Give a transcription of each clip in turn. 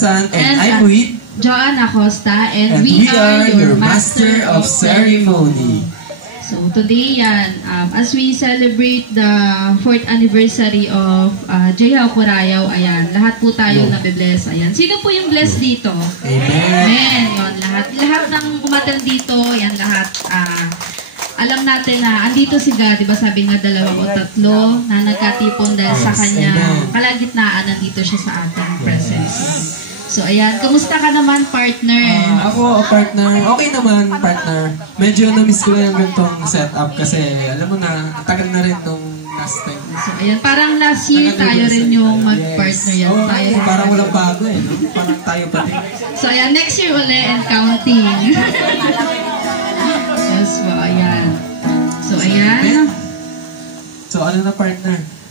Asan, and I'm with Joan Acosta, and we are your Master of Ceremony. So today as we celebrate the 4th anniversary of J.H. Curayaw, ayan, lahat po tayo nabibless. Ayan. Sino po yung blessed dito? Amen. Yun, lahat ng umaten dito, yan lahat, alam natin na andito si God, diba sabi nga 2 o 3 na nagkatipon dahil sa kanya kalagitnaan, nandito siya sa ating presence. So, ayan. Kamusta ka naman, partner? Ako, partner. Okay naman, partner. Medyo na-miss ko lang yung ganitong setup kasi, alam mo na, tagal na rin nung last time. So, ayan. Parang last year tayo rin yung mag-partner yan. Oo, parang walang bago eh. No? Parang tayo pa rin. So, ayan. Next year ulit and counting. Yes po, ayan. So, ayan. So, ano na, partner?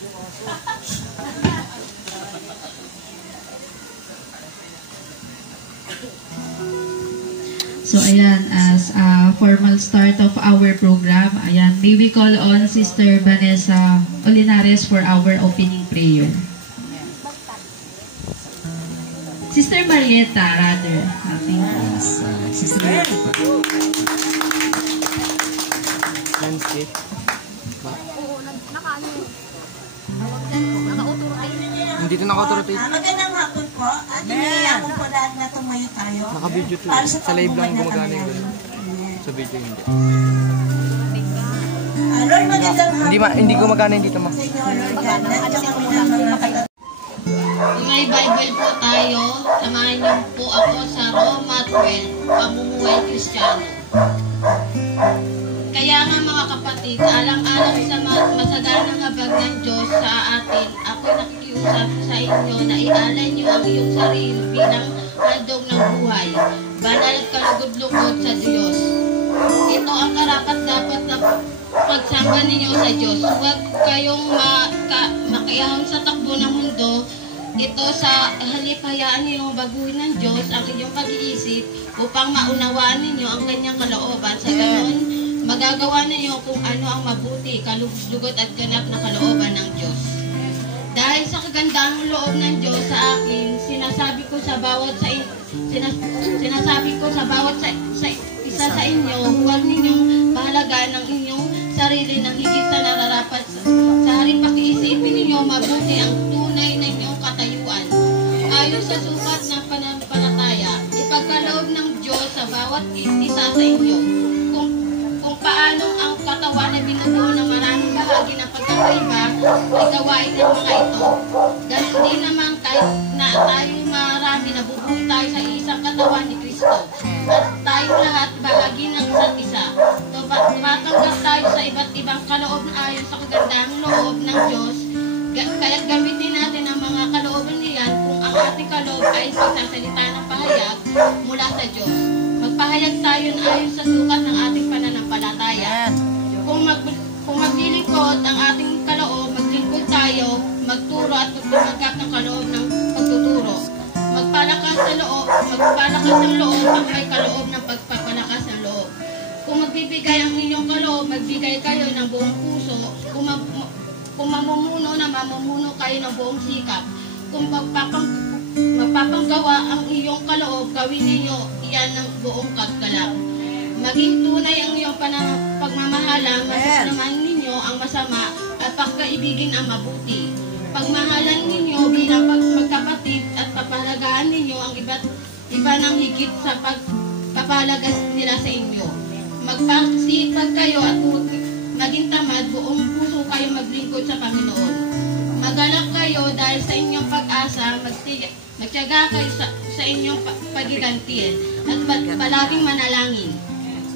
So, ayan, as a formal start of our program, ayan, may we call on Sister Vanessa Olinares for our opening prayer. Sister Marieta, rather. Yes, Sister Marieta. Landscape. Dito naka-auto-rotate. Magandang hapon po. At iniiyak po lahat na tumayo tayo. Naka-video to. Sa live lang gumagana yung gano'n. Sa video hindi. Lord, magandang hapon. Hindi gumagana yung dito, ma. Sa inyo, Lord God. Nandiyan kami ng mga katat. May Bible po tayo. Samahan niyo po ako sa Roma 12, Pamumuhay Kristiyano. Kaya nga mga kapatid, alang-alang sa masaganang habag ng Diyos sa atin, ako'y nakikiusap sa inyo na ialay niyo ang iyong sarili bilang handog ng buhay, banal at kalugod-lugod sa Diyos. Ito ang karapat-dapat na pagsamba ninyo sa Diyos. Huwag kayong makiahon sa takbo ng mundo. Ito sa halip hayaan niyo baguhin ng Diyos ang inyong pag-iisip upang maunawaan ninyo ang kanyang kalooban. Sa ganon, magagawa ninyo kung ano ang mabuti, kalugod at ganap na kalooban ng Diyos. Dahil sa kagandahang loob ng Diyos sa akin, sinasabi ko sa bawat isa sa inyo, huwag ninyong pahalagaan ng inyong sarili ng higit sa nararapat. Sa halip pakiisipin ninyo mabuti ang tunay na inyong katayuan. Ayon sa sukat ng pananampalataya, ipagkaloob ng Diyos sa bawat isa sa inyo. Kung paano ang katawan na binubuo ng maraming bahagi ng pagkakaiba ay gawain ng mga ito. Ganun din naman tayo marami na bubuo tayo sa isang katawan ni Kristo. At tayong lahat bahagi ng isa't isa. Tumatanggap tayo sa iba't ibang kaloob na ayon sa kagandahang loob ng Diyos. Kaya't gamitin natin ang mga kalooban niyan kung ang ating kaloob ay pagsasalita ng pahayag mula sa Diyos. Magpahayag tayo ayon sa sukat ng ating pananampalataya. Kung maglilingkod ang ating kaloob, maglingkod tayo, magturo at magpamagap ng kaloob ng pagtuturo. Magpalakas ng loob ang may kaloob ng pagpapalakas ng loob. Kung magbibigay ang inyong kaloob, magbigay kayo ng buong puso. Kung mamumuno na mamumuno kayo ng buong sikap. Kung magpapanggawa ang iyong kaloob, gawin ninyo iyan ng buong kaggalak. Maging tunay ang iyong pagmamahalan, masasamahin ninyo ang masama at pagkaibigin ang mabuti. Pagmahalan ninyo bilang magkapatid at papahalagaan ninyo ang iba ng higit sa pagpapahalaga nila sa inyo. Magpasipag kayo at maging tamad, buong puso kayo maglingkod sa Panginoon. Magalak kayo dahil sa inyong pag-asa, magtiyaga kayo sa inyong pagigantian at palaging manalangin.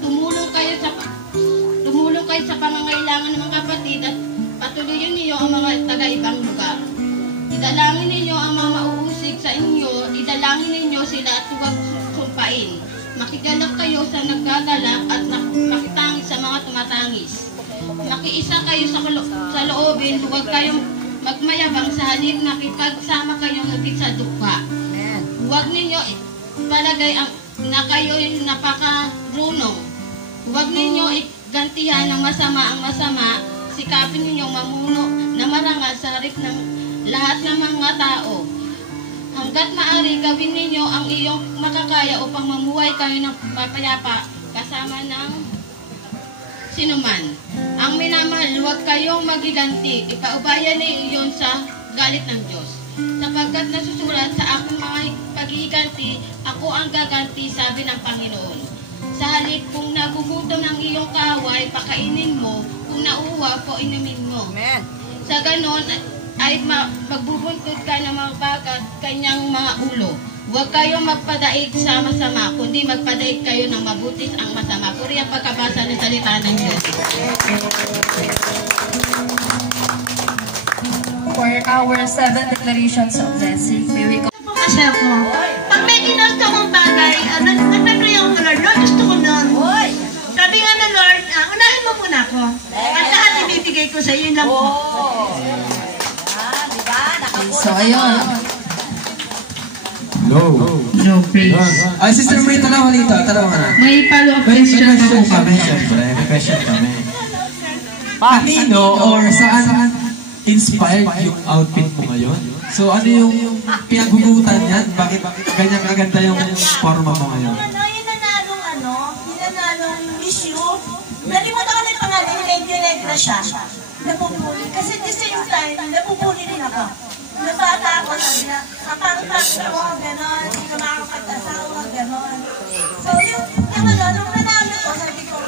Tumulong kayo sa pangangailangan ng mga kapatid at patuloyin niyo ang mga taga-ibang lugar. Idalangin ninyo ang mga mauusig sa inyo, idalangin ninyo sila at huwag sumpain. Makigalak kayo sa naggagalak at makitangis sa mga tumatangis. Makiisa kayo sa loobin, huwag kayong magmayabang sa halip na kipagsama kayo higit sa dukha. Huwag ninyo palagay na kayo'y napakarunong. Huwag ninyo igantihan ng masama ang masama. Sikapin ninyong mamuno na marangal sa harap ng lahat ng mga tao. Hanggat maaari, gawin ninyo ang iyong makakaya upang mamuhay kayo ng mapayapa kasama ng sinuman. Ang minamahal, huwag kayong magiganti. Ipaubayan niyo iyon sa galit ng Diyos. Sapagkat nasusulat sa aking mga paghihiganti, ako ang gaganti, sabi ng Panginoon. Sa halip, kung nagugutom ng iyong kaaway, pakainin mo. Kung nauuwa po, inumin mo. Amen. Sa ganon, ay magbubuntod ka ng mga bagat kanyang mga ulo. Huwag kayong magpadaig sa masama, kundi magpadaig kayo ng mabutis ang masama. Puri ang pagkabasa ng salita ng Diyos. For our 7 declarations of blessing, may we Kasi ako, pag may ginagawa kong bagay, nagpapray ako Lord, Lord, gusto ko nun. Sabi nga na Lord, unahin mo muna ako. At lahat ibibigay ko sa iyo, yun lang po. So, ayun. No praise. Ay, Sister May, tanawa dito. Tanawa na. May follow-up May question question ako. kami, syempre. May question kami. Kanino or saan inspired yung outfit mo ngayon? So, ano yung pinagugutan yan? Bakit ganyan kaganda yung forma mo ngayon? Yung nanalong issue, nalimutan ko na yung pangalan, medyo negra siya. Napupuli. Kasi at the same time, napupuli rin ako. Nabata ako, sabi na, pang-pang mo, gano'n, hindi ka makakapag-asawa, gano'n. So, yung nung nanalo ko, sabi ko,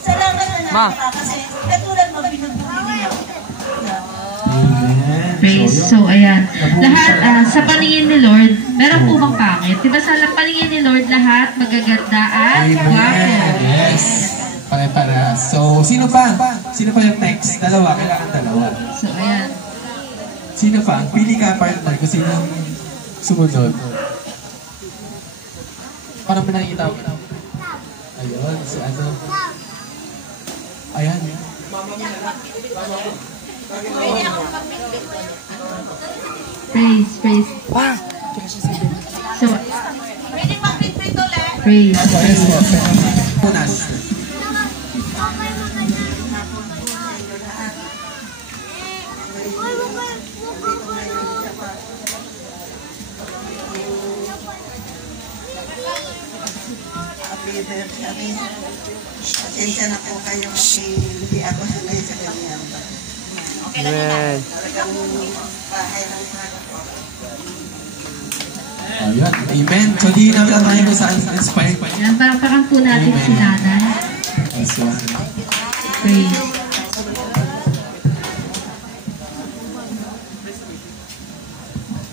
salamat na namin ka, kasi katulad mo, binubuli niyo. Praise. So, ayan. Lahat, sa paningin ni Lord, meron po bang pangit? Diba sa paningin ni Lord, lahat magaganda at Amen. Yes. Pare-para. So, sino pa? Sino pa yung next? Dalawa. Kailangan dalawa. So, ayan. Sino pa? Pili ka, partner, kung sino yung sumunod. Parang may nakikita ko. Ayun, si ano. Ayan. Praise. So, Pwede mag-retreat ulit. praise. Yes, po. Punas. Pasensya na po kayo kasi hindi ako sanay sa ganyan. Amen. Talagang bahay lang po. Ayan. Amen. So, di namin tayo kung saan inspired pa niya. Ayan, parang po natin si Nanay. Yes, po. Praise.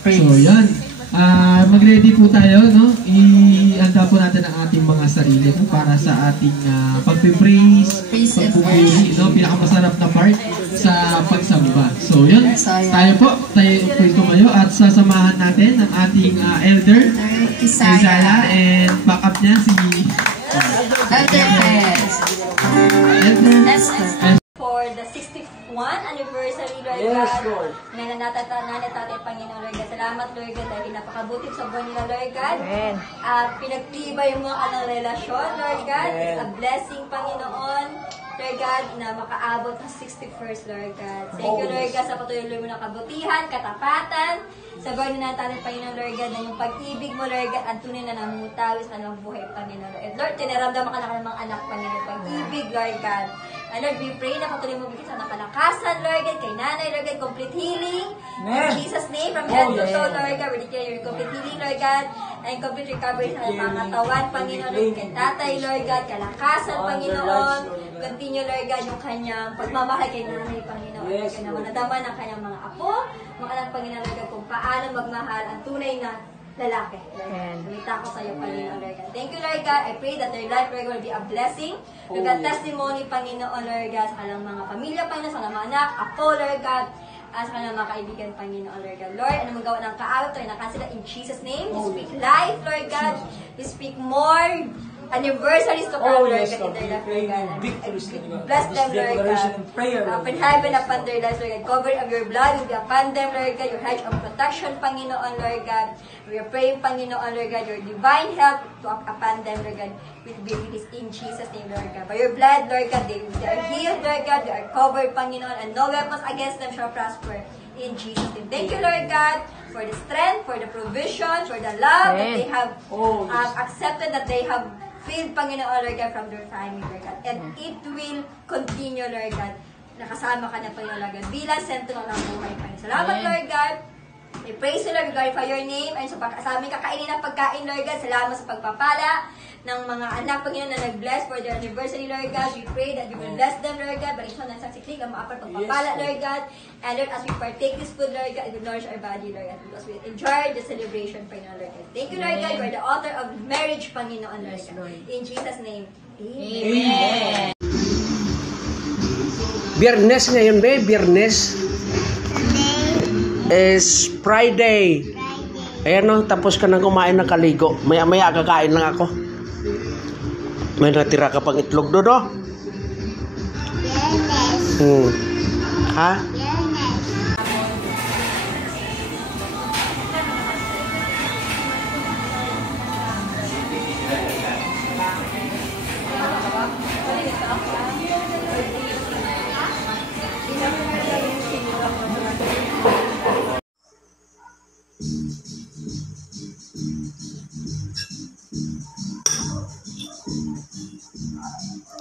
So, yan. Mag-ready po tayo, no? I-anda po natin ang ating mga sarili po para sa ating pagpipraise, pagpupili, no? Pinakamasarap na part sa pagsamba. So, yun. Tayo po tumayo at sasamahan natin ang ating elder, Isaiah, and backup niya si Elder Perez. Elder. For the 61 anniversary, Lord God, nananatatay Panginoon, Lord God. Salamat, Lord God, dahil napakabuti sa buwan nila, Lord God. At pinagtibay yung mga kanang relasyon, Lord God. It's a blessing, Panginoon, Lord God, na makaabot ng 61st, Lord God. Thank you, Lord God, sa patuloy mo ng kabutihan, katapatan, sa buwan na natin, Panginoon, Lord God, na yung pag-ibig mo, Lord God, ang tunay na namumutawi sa kanilang buhay, Panginoon. At Lord, tinaramdaman ka na kanilang mga anak, Panginoon, pag-ibig, Lord God. And Lord, we pray na patuloy mo bigyan sa nakalakasan, Lord God, kay Nanay, Lord God, complete healing. In Jesus' name, from head to toe, Lord God, we declare your complete healing, Lord God, and complete recovery sa mga katawan, Panginoon, Lord, kay Tatay, Lord God, kalakasan, Panginoon. Continue, Lord God, yung kanyang pagmamahal kay Nanay, Panginoon. Lord God, na manadama ng kanyang mga apo, mga anak, Panginoon, Lord God, kung paano magmahal ang tunay na lalaki. Lumita ko sa iyo, Panginoon, Lord God. Thank you, Lord God. I pray that their life, Lord God, will be a blessing. Lord God, testimony, Panginoon, Lord God, sa kanilang mga pamilya, Panginoon, sa kanilang mga anak, apo, Lord God, at sa kanilang mga kaibigan, Panginoon, Lord God. Lord, ano magawa ng kaawat, Lord, nakansila in Jesus' name. We speak life, Lord God. We speak more anniversaries to come, Lord God, in their life, Lord God. Bless them, Lord God. Open heaven upon their lives, Lord God. Cover of your blood will be upon them, Lord God. Your hedge of protection, Panginoon, Lord God. We are praying, Panginoon, Lord God, your divine help upon them, Lord God. Will be released in Jesus' name, Lord God. By your blood, Lord God, they are healed, Lord God. They are covered, Panginoon, and no weapons against them shall prosper. In Jesus' name. Thank you, Lord God, for the strength, for the provision, for the love that they have accepted, that they have filled, Panginoon, Lord God, from their family, Lord God. And it will continue, Lord God. Nakasama ka na, Panginoon, Lord God, bilang sentro ng buhay, Panginoon. Salamat, Lord God. We praise you, Lord, we glorify your name, and sa aming kakainin ng pagkain, Lord God, salamat sa pagpapala ng mga anak, Panginoon, na nag-bless for their anniversary, Lord God. We pray that you will bless them, Lord God, barisyon ng saksikling, ang maapal pagpapala, Lord God. And Lord, as we partake this food, Lord God, it will nourish our body, Lord God, because we enjoy the celebration, Panginoon, Lord God. Thank you, Lord God, you are the author of marriage, Panginoon, Lord God. In Jesus' name, amen. Biyernes ngayon, be? Biyernes? Is Friday. Ayan no, tapos ka nang kumain ng kaligo. Maya-maya kakain lang ako. May natira ka pang itlog doon, no? Ha?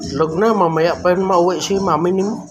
Itlog na, mamaya pa yun mauwi si mami ni mo.